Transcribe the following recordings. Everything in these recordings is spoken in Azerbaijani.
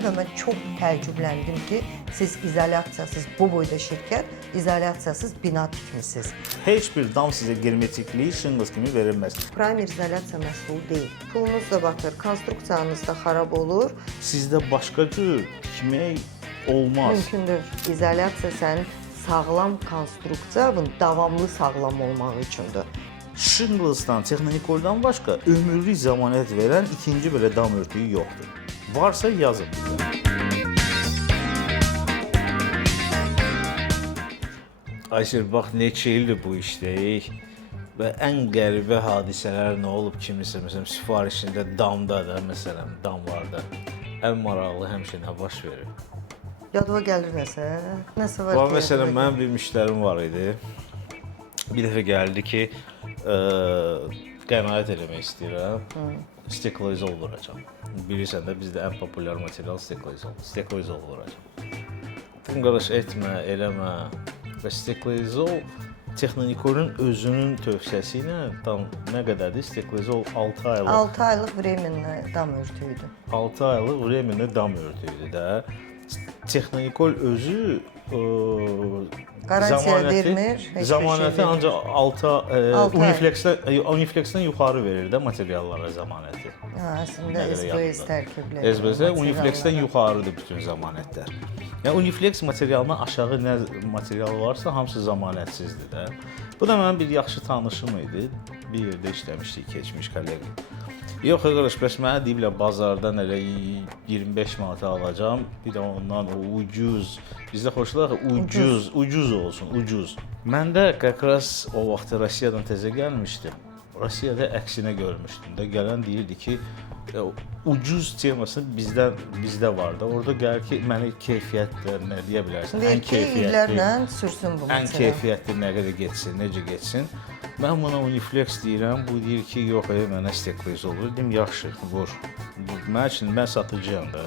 Və mən çox təəccübləndim ki, siz izolyasiyasız bu boyda şirkət, izolyasiyasız bina tikmisiniz. Heç bir dam sizə germetikliyi shingles kimi verilməz. Primer izolyasiya məhsulu deyil. Pulunuz da batır, konstruksiyanız da xarab olur. Sizdə başqa cür tikmək olmaz. Mümkündür. İzolyasiya sənin sağlam konstruksiyanın davamlı sağlam olmağı üçündür. Shingles'dan, Texnicol'dan başqa ömürlük zəmanət verən ikinci belə dam örtüyü yoxdur. Varsa yazın bizə. Ayşir, bax neçə ildir bu işdəyik və ən qəribə hadisələr nə olub kimisə, məsələn, sifarişində damda da, məsələn, damlarda ən maraqlı həmişə nə baş verir? Yadıma gəlir nəsə? Nəsə var Bax, ki, məsələn, mənim bir müştərim var idi. Bir dəfə gəldi ki, qənaət eləmək istəyirəm, stekloizol vuracam. Bilirsən də, bizdə ən populyar material stekloizol vuracam. Dedim, qardaş, etmə, eləmə. Və stekloizol Texnicol'un özünün tövsiyəsi ilə tam nə qədərdir? Stekloizol 6 aylıq. 6 aylıq vremenli dam örtüyüdür. 6 aylıq vremenli dam örtüyüdür də. Texnicol özü Qarantiya vermir. Zəmanəti ancaq 6 Uniflex-dən yuxarı verir də materiallara zəmanəti. Əslində SBS tərkibli. SBS Uniflex-dən yuxarıdır bütün zəmanətlər. Yəni Uniflex materialından aşağı nə material varsa hamısı zəmanətsizdir də. Bu da mənim bir yaxşı tanışım idi. Bir yerdə işləmişdik, keçmiş kollega. Yox, qardaş, bəs mənə deyiblər bazardan elə 25 manata alacağam. Bir də ondan ucuz. Bizdə xoşlar ucuz olsun, ucuz. Mən də qəqras o vaxt Rusiyadan təzə gəlmişdim. Rusiyada əksinə görmüşdüm də. Gələn deyirdi ki, ucuz teması bizdə var da. Orada gəlir ki, mənə keyfiyyətlə nə deyə bilərsən? Ən keyfiyyətli illərlə sürsün bu məsələ. Ən keyfiyyətli nə qədər getsin, necə getsin. Mən buna Uniflex deyirəm, bu deyir ki, yox, mənə stekloizol olur. Dedim, yaxşı, vur. Mən üçün, mən satıcıyam da,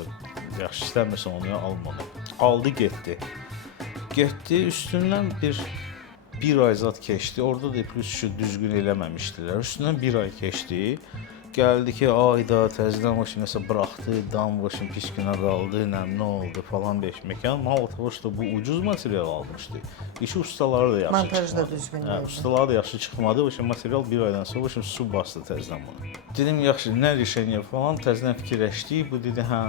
yaxşı, istəmirsən onu, alma onu. Aldı, getdi. Getdi, üstündən bir ay zat keçdi, orada da plus düzgün eləməmişdilər. Üstündən bir ay keçdi. Gəldi ki, ayda təzədən başım nəsə buraxdı, dam başım pis günə qaldı, nə oldu falan beşməkan. Mal-ı bu ucuz material almışdı. İşi ustaları da yaxşı çıxmadı. Montaj da düzgün deyildi. Ustaları da yaxşı çıxmadı. Başım material bir aydan sonra başım su bastı təzədən bunu. Dedim, yaxşı, nə rişeniya falan, təzədən fikirləşdik. Bu dedi, hə,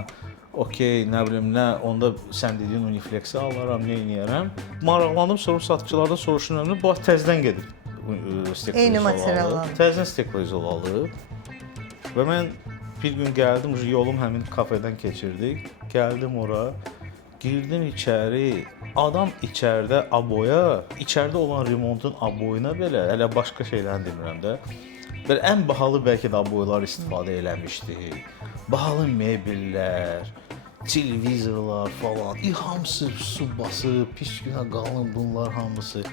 okey, nə bilim, nə, onda sən dediyin Uniflex-i alaram, nə eləyərəm. Maraqlandım, sonra satıcılardan soruşuram, bu təzədən gedir Eyni material alıb. Təzədən stekloizol alıb. Və mən bir gün gəldim, yolum həmin kafedən keçirdik. Gəldim ora, girdim içəri. Adam içəridə aboya, içəridə olan remontun aboyuna belə, hələ başqa şeylərini demirəm də. Belə ən bahalı bəlkə də aboylar istifadə eləmişdi. Bahalı mebellər, televizorlar falan, hamısı su basıb, pis günə qalın bunlar hamısı.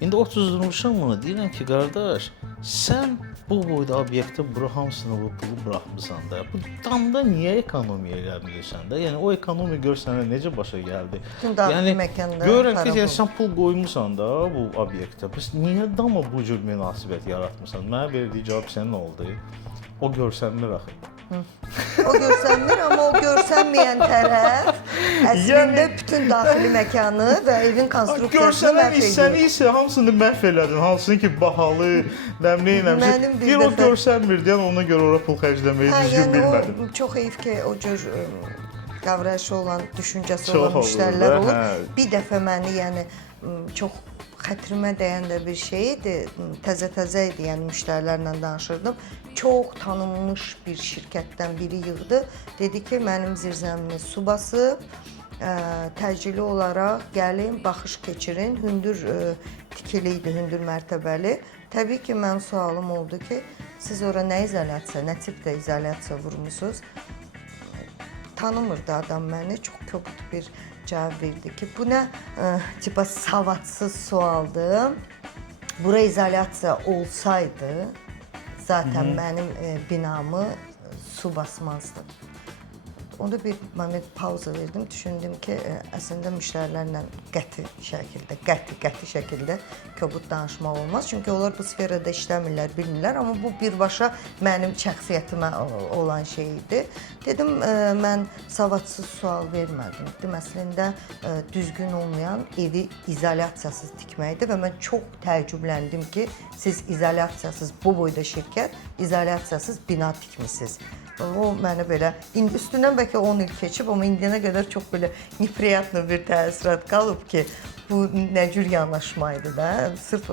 İndi 30 durmuşam bunu, deyirəm ki, qardaş, sən bu boyda obyektə bura hamısını bu pulu buraxmısan da. Bu damda niyə ekonomiya eləmirsən də? Yəni o ekonomiya gör sənə necə başa gəldi? Yəni məkanda görürəm ki, sən pul qoymusan da bu obyektə. Bəs niyə dama bu cür münasibət yaratmısan? Mənə verdiyi cavab sənin oldu. O görsənmir axı. O görsənmir, amma o görsənməyən tərəf əslində bütün daxili məkanı və evin konstruksiyasını məhv edir. Görsənən hissəni isə hamısını məhv elədin. Hansını ki, bahalı, nəmli. Bir o görsənmir deyən ona görə ora pul xərcləməyi düzgün bilmədim. Çox heyf ki, o cür qavrayışı olan, düşüncəsi olan müştərilər olur. Bir dəfə məni, yəni çox xətrimə dəyən də bir şey idi. Təzə-təzə idi, yəni müştərilərlə danışırdım. Çox tanınmış bir şirkətdən biri yığdı. Dedi ki, mənim zirzəmimi su basıb, təcili olaraq gəlin, baxış keçirin. Hündür tikili idi, hündür mərtəbəli. Təbii ki, mənim sualım oldu ki, siz ora nə izolyasiya, nə tipdə izolyasiya vurmusunuz? Tanımırdı adam məni, çox kobud bir cavab verdi ki, bu nə tipa savadsız sualdır. Bura izolyasiya olsaydı, zaten mənim binamı su basmazdı. Onda bir moment pauza verdim. Düşündüm ki, əslində müştərilərlə qəti şəkildə kobud danışmaq olmaz. Çünki onlar bu sferada işləmirlər, bilmirlər. Amma bu birbaşa mənim şəxsiyyətimə olan şey idi. Dedim, mən savadsız sual vermədim. Dedim, əslində düzgün olmayan evi izolyasiyasız tikməkdir və mən çox təəccübləndim ki, siz izolyasiyasız, bu boyda şirkət, izolyasiyasız bina tikmisiniz. O mənə belə, üstündən bəlkə 10 il keçib, amma indiyənə qədər çox belə неприятно bir təəssürat qalıb ki, bu nə cür yanaşmaydı da, sırf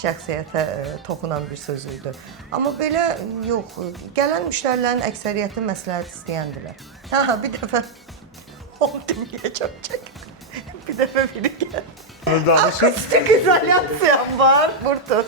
şəxsiyyətə toxunan bir söz idi. Amma belə yox, gələn müştərilərin əksəriyyəti məsləhət istəyəndilər. Ha, bir dəfə onu deməyəcəm çək. Bir dəfə biri gəldi. Akustik izolyasiyam var, burada.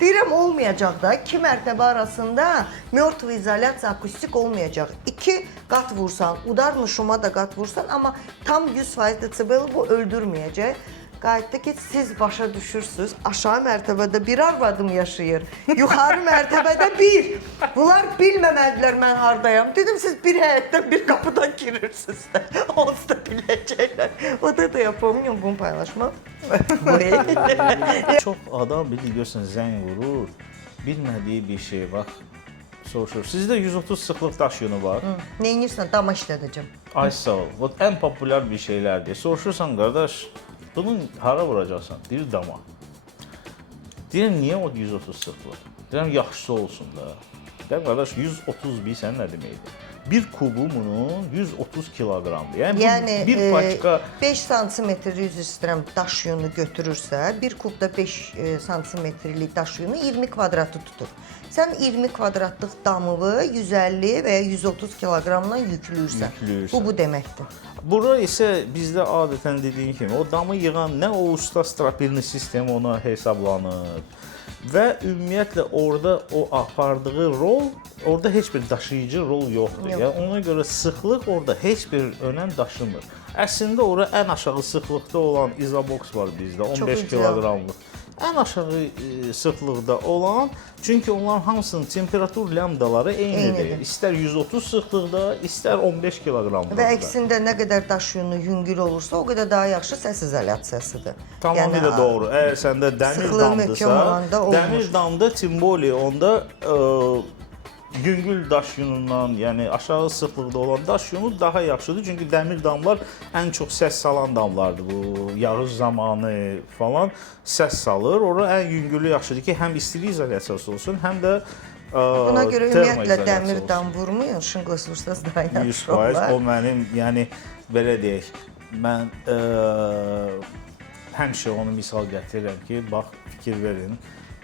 Deyirəm, olmayacaq da, 2 mərtəbə arasında mörtv izolyasiya akustik olmayacaq. 2 qat vursan, udarmı şuma da qat vursan, amma tam 100% desibel bu öldürməyəcək. Qayıtdı ki, siz başa düşürsünüz, aşağı mərtəbədə bir arvadım yaşayır, yuxarı mərtəbədə bir. Bunlar bilməmədilər mən hardayam. Dedim, siz bir həyətdən, bir qapıdan girirsiniz də, onsuz da biləcəklər. O da yapamıyorum, bunu paylaşmam. Çox adam bilir, görsən, zəng vurur, bilmədiyi bir şey var, soruşur. Sizdə 130 sıxlıq daş yunu var. Neyinirsən, dama işlədəcəm. Ay sağ ol, ən populyar bir şeylərdir. Soruşursan, qardaş, bunu hara vuracaqsan? Deyir, dama. Deyirəm, niyə o 130 sıxlıq? Deyirəm, yaxşısı olsun da. Deyirəm, qardaş, 130 bilsən nə deməkdir? Bir kubu bunun 130 kiloqramdır. Yəni bir paçka 5 santimetr üzr istəyirəm daş yunu götürürsə, bir kubda 5 santimetrlik daş yunu 20 kvadratı tutur. Sən 20 kvadratlıq damıvı 150 və ya 130 kiloqramla yükləyirsən. Bu deməkdir. Burada isə bizdə adətən dediyim kimi o damı yığan nə o usta stropilni sistem ona hesablanır və ümumiyyətlə orada o apardığı rol, orada heç bir daşıyıcı rol yoxdur. Yəni ona görə sıxlıq orada heç bir önəm daşımır. Əslində ora ən aşağı sıxlıqda olan izoboks var bizdə, 15 kiloqramlıq. Ən aşağı sıxlıqda olan, çünki onların hamısının temperatur lambdaları eynidir. İstər 130 sıxlıqda, istər 15 kiloqramlıqda. Və əksində nə qədər daş yunu yüngül olursa, o qədər daha yaxşı səs izolyasiyasıdır. Tamamilə doğru. Əgər səndə dəmir damdırsa, dəmir damda timboli onda yüngül daş yunundan, yəni aşağı sıxlıqda olan daş yunu daha yaxşıdır. Çünki dəmir damlar ən çox səs salan damlardır. Bu yağış zamanı falan səs salır. Ora ən yüngülü yaxşıdır ki, həm istilik izolyasiyası olsun, həm də buna görə ümumiyyətlə dəmir dam vurmayın, şınqıs vursaz daha yaxşı olar. 100%. O mənim, yəni belə deyək, mən həmişə onu misal gətirirəm ki, bax, fikir verin.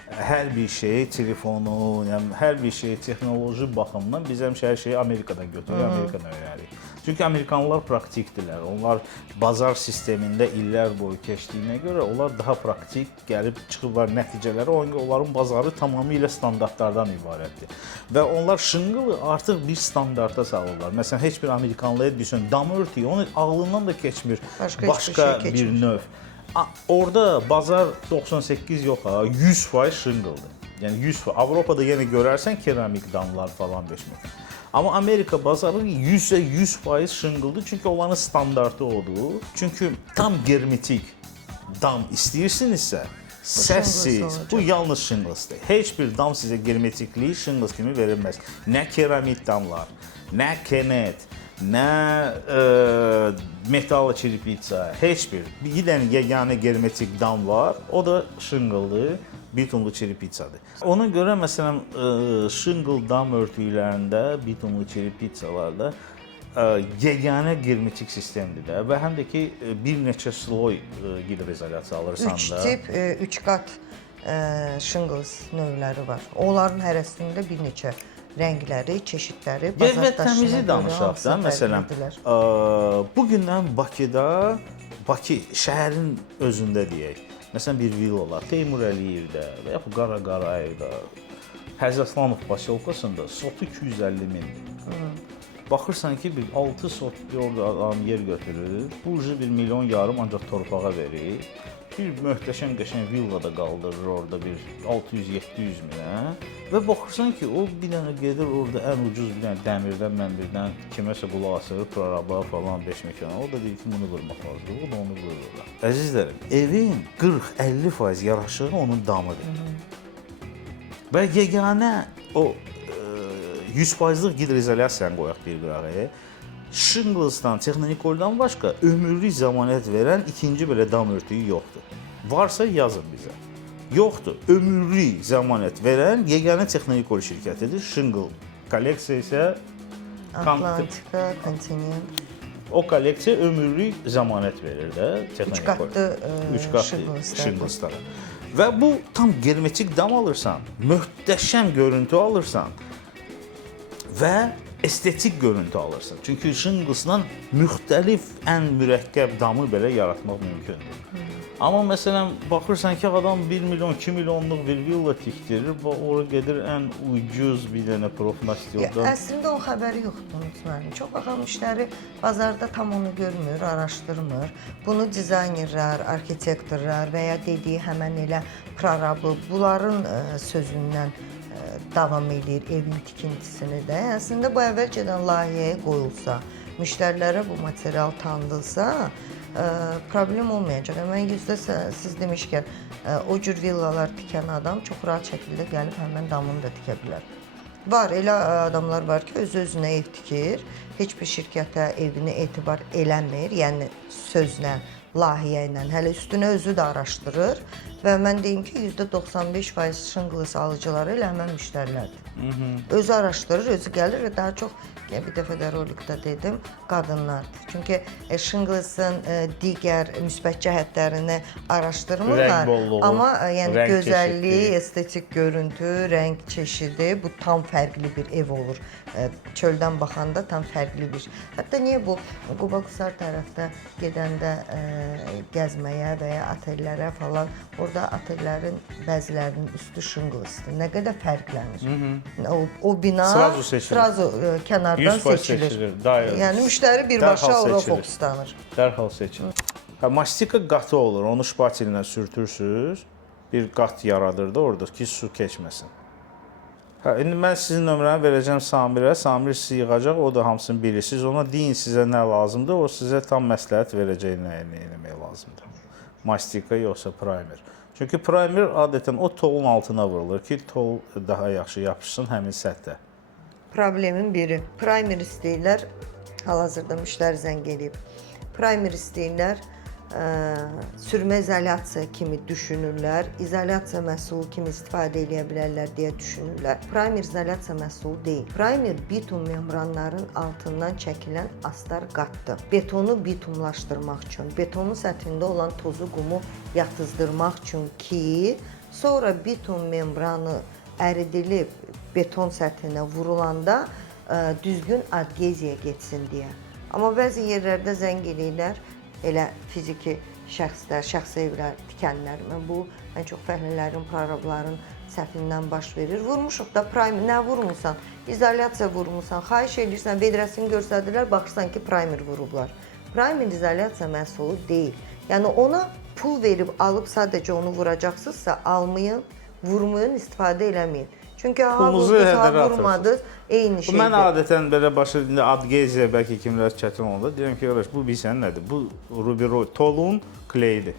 Hər bir şeyi, telefonu, yəni hər bir şeyi texnoloji baxımdan biz həmişə hər şeyi Amerikadan götürürük, Amerikadan öyrənirik. Çünki Amerikanlılar praktikdirlər. Onlar bazar sistemində illər boyu keçdiyinə görə onlar daha praktik gəlib çıxıblar nəticələri. Onların bazarı tamamilə standartlardan ibarətdir. Və onlar şınqılı artıq bir standarta salırlar. Məsələn, heç bir Amerikanlıya düşün, dam örtüyü, onun ağlından da keçmir başqa bir növ. Orada bazar 98 yox ha, 100% şınqıldır. Yəni 100%. Avropada yenə görərsən keramik damlar falan 5 metr. Amma Amerika bazarı 100% şınqıldır, çünki onların standartı odur. Çünki tam germetik dam istəyirsinizsə, səssiz, bu yalnız şınqılsdır. Heç bir dam sizə germetikliyi şınqıls kimi verilməz. Nə keramik damlar, nə kenet, nə metal çirpitsa, heç bir. Bir dənə yeganə germetik dam var, o da şınqıldır, bitumlu çirpitsadır. Ona görə məsələn şınqıl dam örtüklərində, bitumlu çirpitsalarda yeganə germetik sistemdir də və həm də ki bir neçə sloy hidroizolyasiya alırsan da. 3 tip, 3 qat şınqıl növləri var. Onların hərəsində bir neçə rəngləri, çeşidləri, bazar təmizi danışaq da, məsələn, bugündən Bakıda, Bakı şəhərin özündə deyək, məsələn, bir villalar, Teymur Əliyevdə və yaxud Qara Qarayevdə, Həzi Aslanov posyolkasında sotu 250 mindir. Baxırsan ki, bir 6 sot orada adam yer götürür, bu 1,5 milyon ancaq torpağa verir. bir möhtəşəm qəşəng villada qaldırır orada bir 600-700 minə və baxırsan ki, o bir dənə gedir orada ən ucuz bir dənə dəmirdən, mənbirdən kiməsə qulaq asır, proraba falan 5 milyona. O da deyir ki, bunu vurmaq lazımdır, o da onu vurur. Əzizlərim, evin 40-50% yaraşığı onun damıdır. Və yeganə o 100%lıq hidroizolyasiyanı qoyaq bir qırağa. Shingles'dan, Texnicol'dan başqa ömürlük zəmanət verən ikinci belə dam örtüyü yoxdur. Varsa yazın bizə. Yoxdur. Ömürlük zəmanət verən yeganə Technicol şirkətidir. Shingle kolleksiya isə Atlantika, Continent. O kolleksiya ömürlük zəmanət verir də Technicol. 3 qatlı Shingles'lara. Və bu tam germetik dam alırsan, möhtəşəm görüntü alırsan və estetik görüntü alırsan. Çünki Shingles'dan müxtəlif ən mürəkkəb damı belə yaratmaq mümkündür. Amma məsələn baxırsan ki, adam 1 milyon, 2 milyonluq bir villa tikdirir, ora gedir ən ucuz bir dənə profnastiyordan. Əslində o xəbəri yoxdur mütləq. Çox baxan müştəri bazarda tam onu görmür, araşdırmır. Bunu dizaynerlər, arxitektorlar və ya dediyi həmən elə prorabı bunların sözündən davam edir evin tikintisini də. Əslində bu əvvəlcədən layihəyə qoyulsa, müştərilərə bu material tanıdılsa, problem olmayacaq. Mən siz demişkən, o cür villalar tikən adam çox rahat şəkildə gəlib həmən damını da tikə bilər. Var, elə adamlar var ki, öz-özünə ev tikir, heç bir şirkətə evini etibar eləmir, yəni sözlə, layihə ilə, hələ üstünə özü də araşdırır və mən deyim ki, %95% Shingles alıcıları elə həmən müştərilərdir. Özü araşdırır, özü gəlir və daha çox, bir dəfə də rolikdə dedim, qadınlardır. Çünki Shingles'ın digər müsbət cəhətlərini araşdırmırlar, amma yəni gözəlliyi, estetik görüntü, rəng çeşidi, bu tam fərqli bir ev olur. Çöldən baxanda tam fərqli bir. Hətta niyə bu Qubaqusar tərəfdə gedəndə gəzməyə və ya otellərə falan, orada otellərin bəzilərinin üstü Shingles'dır. Nə qədər fərqlənir. O bina sразу kənardan seçilir. Yəni müştəri birbaşa ora fokuslanır. Dərhal seçilir. Mastika qatı olur, onu şpatellə sürtürsüz, bir qat yaradır da orada ki, su keçməsin. İndi mən sizin nömrəni verəcəm Samirə, Samir sizi yığacaq, o da hamısını bilir. Siz ona deyin sizə nə lazımdır, o sizə tam məsləhət verəcək nə eləmək lazımdır. Mastika yoxsa primer. Çünki primer adətən o tolun altına vurulur ki, tol daha yaxşı yapışsın həmin səthə. Problemin biri. Primer istəyirlər, hal-hazırda müştəri zəng edib. Primer istəyirlər, sürmə izolyasiya kimi düşünürlər, izolyasiya məhsulu kimi istifadə edə bilərlər deyə düşünürlər. Primer izolyasiya məhsulu deyil. Primer bitum membranların altından çəkilən astar qatdır. Betonu bitumlaşdırmaq üçün, betonun səthində olan tozu, qumu yatızdırmaq üçün ki, sonra bitum membranı əridilib beton səthinə vurulanda düzgün adheziya getsin deyə. Amma bəzi yerlərdə zəng edirlər, elə fiziki şəxslər, şəxsi evlər tikənlər. Bu, ən çox fəhlələrin, prorabların səhvindən baş verir. Vurmuşuq da primer, nə vurmursan? İzolyasiya vurmursan, xahiş edirsən, vedrəsini göstərirlər, baxırsan ki, primer vurublar. Primer izolyasiya məhsulu deyil. Yəni ona pul verib, alıb sadəcə onu vuracaqsınızsa, almayın, vurmayın, istifadə eləməyin. Çünki ha vurdunuz, ha vurmadınız, eyni şeydir. Mən adətən belə başlayır, adheziya bəlkə kimlər çətin olur. Deyirəm ki, qardaş, bu bilsən nədir? Bu rubiroid, tolun kleyidir.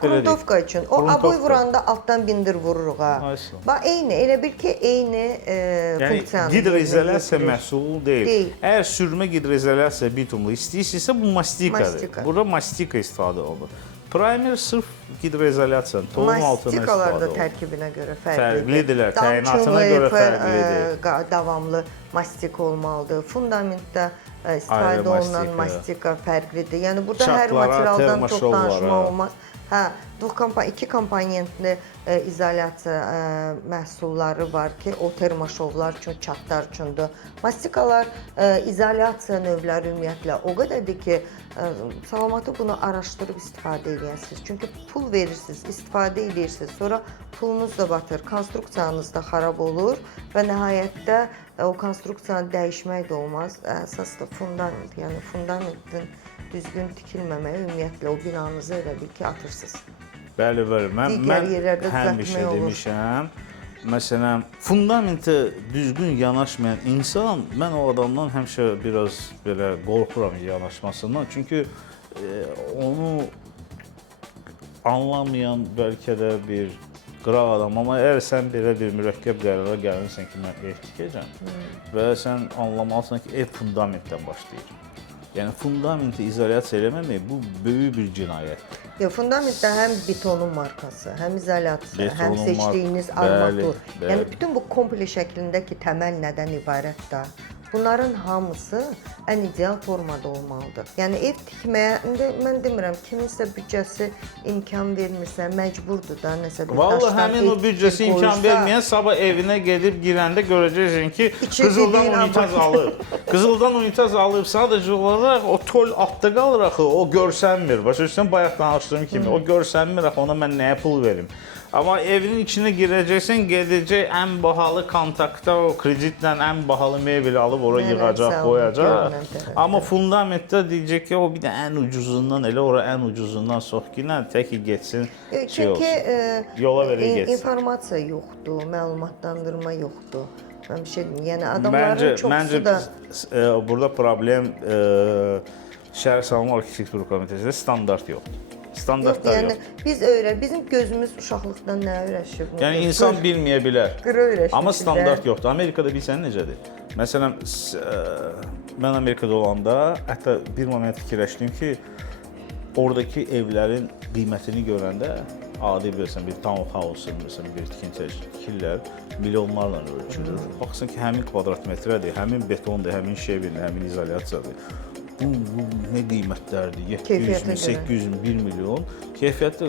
Gruntovka üçün. O aboy vuranda altdan bindir vururuq ha. Bax, eyni, elə bil ki, eyni funksiyanı. Yəni, hidroizolyasiya məhsulu deyil. Əgər sürmə hidroizolyasiya bitumlu istəyirsinizsə, bu mastikadır. Burada mastika istifadə olunur. Primer sırf hidroizolyasiyanın tolun altına istifadə olunur. Mastikalar da tərkibinə görə fərqlidir. Fərqlidirlər, təyinatına görə fərqlidir. Davamlı mastika olmalıdır. Fundamentdə istifadə olunan mastika fərqlidir. Yəni, burada hər materialdan çox danışma olmaz. İki komponentli izolyasiya məhsulları var ki, o termoşovlar üçün, çatlar üçündür. Mastikalar, izolyasiya növləri ümumiyyətlə o qədərdir ki, salamatı bunu araşdırıb istifadə edirsiniz. Çünki pul verirsiniz, istifadə edirsiniz, sonra pulunuz da batır, konstruksiyanız da xarab olur və nəhayətdə o konstruksiyanı dəyişmək də olmaz. Əsas da fundament, yəni fundamentin düzgün tikilməməyə ümumiyyətlə o binanızı elə bil ki, atırsınız. Bəli, bəli. Mən Digər yerlərdə həmişə düzəltmək olur. demişəm. Məsələn, fundamentə düzgün yanaşmayan insan, mən o adamdan həmişə biraz belə qorxuram yanaşmasından. Çünki onu anlamayan bəlkə də bir qıraq adam, amma əgər sən belə bir mürəkkəb qərara gəlirsən ki, mən ev tikəcəm və sən anlamalısan ki, ev fundamentdən başlayır. Yəni fundamenti izolyasiya eləməmək bu böyük bir cinayətdir. Yox, fundamentdə həm betonun markası, həm izolyasiya, həm Betonun seçdiyiniz bəli, armatur. bəli. Yəni bütün bu kompleks şəklindəki təməl nədən ibarətdir? Bunların hamısı ən ideal formada olmalıdır. Yəni ev tikməyə, indi mən demirəm, kiminsə büdcəsi imkan vermirsə, məcburdur da nəsə bir Vallahi daşdan həmin o ev büdcəsi tikib imkan qoyursa, verməyən sabah evinə gedib girəndə görəcəksən ki, İçi qızıldan dediyin unitaz amma. alıb. Qızıldan unitaz alıb, sadəcə olaraq o tol altda qalır axı, o görsənmir. Başa düşürsən, bayaq danışdığım kimi, o görsənmir axı, ona mən nəyə pul verim? Amma evinin içinə girəcəksən, gedəcək ən bahalı kontaktda o kreditlə ən bahalı mebeli alıb ora yığacaq, qoyacaq. Amma fundamentdə deyəcək ki, o bir də ən ucuzundan, elə ora ən ucuzundan sox ki, təki getsin, şey olsun. Çünki Yola verə getsin. informasiya yoxdur, məlumatlandırma yoxdur. Mən bir şey deyim, yəni adamların çoxusu da burada problem Şəhər Sağlam Arxitektura Komitəsində standart yoxdur. Standartlar yəni yox. biz bizim gözümüz uşaqlıqdan nə öyrəşib? Yəni insan bilməyə bilər. Qırı öyrəşib. Amma standart yoxdur. Amerikada bilsən necədir? Məsələn, mən Amerikada olanda hətta bir moment fikirləşdim ki, oradakı evlərin qiymətini görəndə adi bilirsən bir townhouse-un məsələn bir tikinti tikirlər, milyonlarla ölçülür. Baxırsan ki, həmin kvadrat metrədir, həmin betondur, həmin şevindir, həmin izolyasiyadır. Bu nə qiymətlərdir? 700 min, 800 min, 1 milyon. Keyfiyyətli.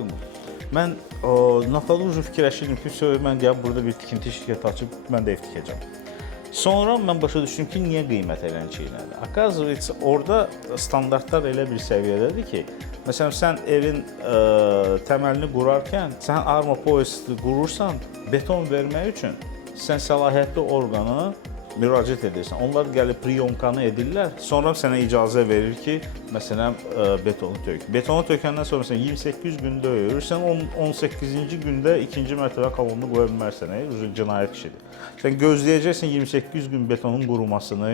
Mən Naxalucu fikirləşirdim ki, mən gəlib burada bir tikinti şirkəti açıb, mən də ev tikəcəm. Sonra mən başa düşdüm ki, niyə qiymət eləncə elədir? Akazvayıca, orada standartlar elə bir səviyyədədir ki, məsələn, sən evin təməlini qurarkən, sən armapoyası qurursan, beton vermək üçün sən səlahiyyətli orqana müraciət edirsən. Onlar gəlib priyomkanı edirlər, sonra sənə icazə verir ki, məsələn, betonu tök. Betonu tökəndən sonra sən 28 gündə öyürsən, 18-ci gündə ikinci mərtəbə kolonunu qoya bilmərsən, cinayət işidir. Sən gözləyəcəksən 28 gün betonun qurumasını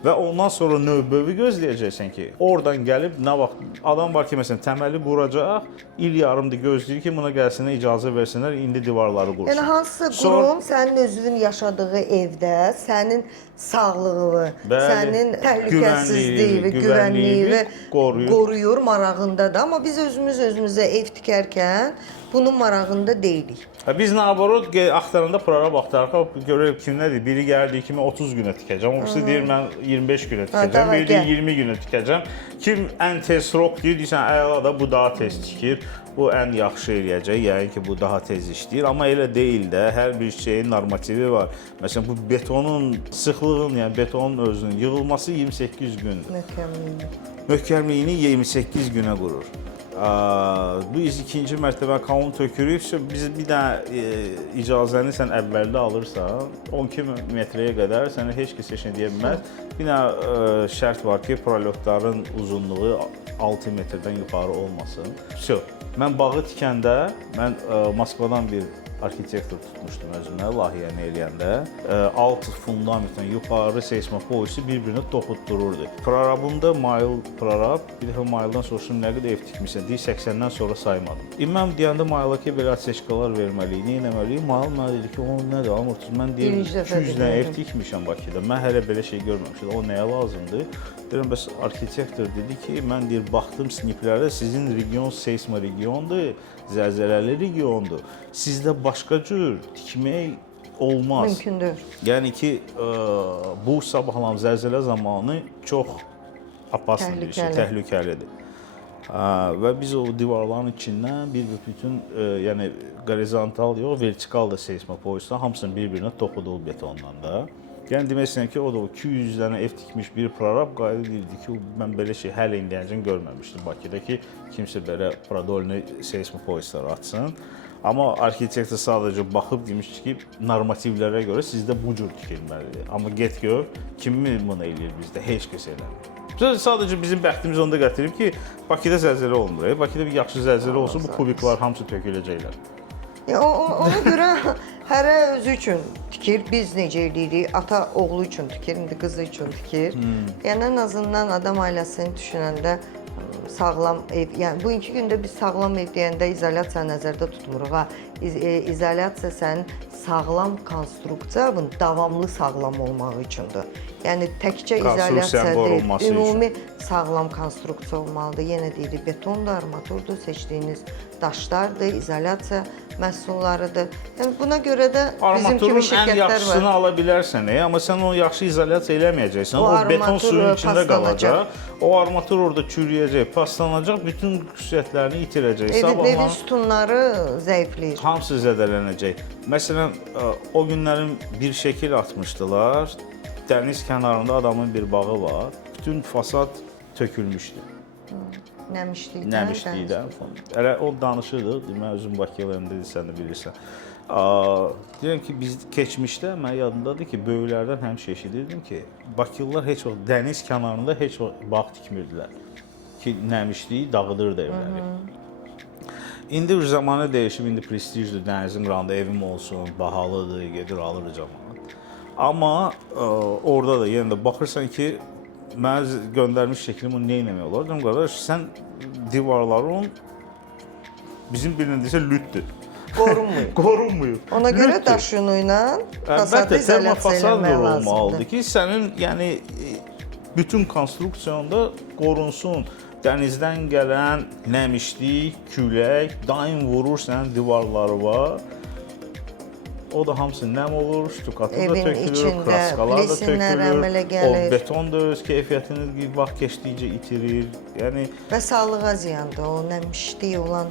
və ondan sonra növbəvi gözləyəcəksən ki, oradan gəlib nə vaxt adam var ki, məsələn, təməli quracaq, il yarımdır gözləyir ki, buna gəlsinə icazə versinlər, indi divarları qursun. Yəni hansı qurum sənin özünün yaşadığı evdə sənin sağlığını, sənin təhlükəsizliyi, güvənliyi qoruyur, marağındadır. Amma biz özümüzə ev tikərkən bunun marağında deyilik. Biz naborot axtaranda proqram axtaraq, görək kim nədir? Biri gəldiyi kimi 30 günə tikəcəm, o birisi deyir mən 25 günə tikəcəm, biri deyir 20 günə tikəcəm. Kim ən tez srok deyir, deyirsən əla da bu daha tez tikir, bu ən yaxşı eləyəcək, yəni ki bu daha tez işləyir. Amma elə deyil də, hər bir şeyin normativi var. Məsələn, bu betonun sıxlığının, yəni betonun özünün yığılması 28 gündür. Möhkəmliyini 28 günə qurur. Biz ikinci mərtəbə kanun tökürük, biz bir dənə icazəni sən əvvəldə alırsan, 12 metrəyə qədər sənə heç kəs heç nə deyə bilməz. Bir dənə şərt var ki, prolotların uzunluğu 6 metrdən yuxarı olmasın. Mən bağı tikəndə, mən Moskvadan bir arxitektor tutmuşdum özümə, layihəni eləyəndə. Alt fundamentdən yuxarı seysmopoyası bir-birini toxutdururdu. Prorabımda mayıl prorab, bir dəfə mayıldan soruşdum, nə qədər ev tikmişsən, deyir 80-dən sonra saymadım. İmam deyəndə mayıla ki, belə ateşkalar verməliyik, nə eləməliyik? Mayıl mənə dedi ki, o nədir, Amurtuz, mən deyim 200 dənə ev tikmişəm Bakıda, mən hələ belə şey görməmişdim, o nəyə lazımdır? Deyirəm, bəs arxitektor dedi ki, mən deyir, baxdım sniplərdə, sizin region seysmo regiondur, zəlzələli regiondur. Sizdə başqa cür tikmək olmaz. Mümkündür. Yəni ki, bu sabahlan zəlzələ zamanı çox apaslı bir şey, təhlükəlidir. Və biz o divarların içindən bütün, yəni qorizontal yox, vertikal da seysmopoyaslar hamısını bir-birinə toxudulub betondan da. Yəni demək istəyirəm ki, o da 200 dənə ev tikmiş bir prorab qayda deyildi ki, mən belə şey hələ indiyəcən görməmişdim Bakıda ki, kimsə belə prodolni seysmopoyaslar açsın. Amma arxitektor sadəcə baxıb demişdi ki, normativlərə görə sizdə bu cür tikilməlidir. Amma get gör, kim bunu eləyir bizdə? Heç kəs eləmir. Sadəcə bizim bəxtimiz onda gətirib ki, Bakıda zəlzələ olmur. Bakıda bir yaxşı zəlzələ olsa bu kubiklar hamısı töküləcəklər. Ona görə hərə özü üçün tikir, biz necə eləyirik, ata oğlu üçün tikir, indi qızı üçün tikir. Yəni ən azından adam ailəsini düşünəndə sağlam ev, yəni bugünkü gündə biz sağlam ev deyəndə izolyasiya nəzərdə tutmuruq ha. İzolyasiya sənin sağlam konstruksiyanın davamlı sağlam olmağı üçündür. Yəni təkcə izolyasiya deyil, ümumi sağlam konstruksiya olmalıdır. Yenə deyirik, betondur, armaturdur, seçdiyiniz daşlardır, izolyasiya məhsullarıdır. Yəni buna görə də bizim kimi şirkətlər var. Armaturun ən yaxşısını ala bilərsən, amma sən onu yaxşı izolyasiya eləməyəcəksən. O beton suyun içində qalacaq. O armatur orada çürüyəcək, paslanacaq, bütün xüsusiyyətlərini itirəcək. Evin sütunları zəifləyir. Hamısı zədələnəcək. Məsələn, o günlərin bir şəkil atmışdılar. Dəniz kənarında adamın bir bağı var. Bütün fasad tökülmüşdü. Nəmişlikdən. Elə o danışırdı. Mən özüm Bakıya öndə sən də bilirsən. Deyirəm ki, biz keçmişdə mən yadımdadır ki, böyüklərdən həmişə eşidirdim ki, Bakılılar heç o dəniz kənarında heç o bağ tikmirdilər ki, nəmişlik dağıdırdı evləri. İndi zamanı dəyişib, indi prestijdir, dənizin qırağında evim olsun, bahalıdır, gedir alır cəmaət. Amma orada da yenə də baxırsan ki, mənə göndərmiş şəklimi nə etmək olar? Deyirəm, qardaş, sən divarların bizim birində lütdür. Qorunmuyur. Ona görə daş yunu ilə fasadı izolyasiya eləmək lazımdır ki, sənin yəni bütün konstruksiyonda qorunsun. Dənizdən gələn nəmişlik, külək daim vurur sənin divarlarına. O da hamısı nəm olur, ştukatur da tökülür, kraskalar da tökülür. O beton da öz keyfiyyətini vaxt keçdikcə itirir. Və sağlığa ziyandır. O nəmişlik olan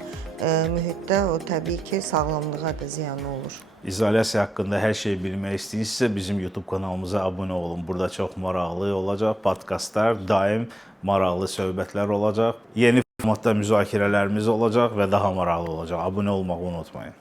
mühitdə o təbii ki, sağlamlığa da ziyanı olur. İzolyasiya haqqında hər şeyi bilmək istəyirsinizsə bizim YouTube kanalımıza abunə olun. Burada çox maraqlı olacaq podkastlar, daim maraqlı söhbətlər olacaq. Yeni formatda müzakirələrimiz olacaq və daha maraqlı olacaq. Abunə olmağı unutmayın.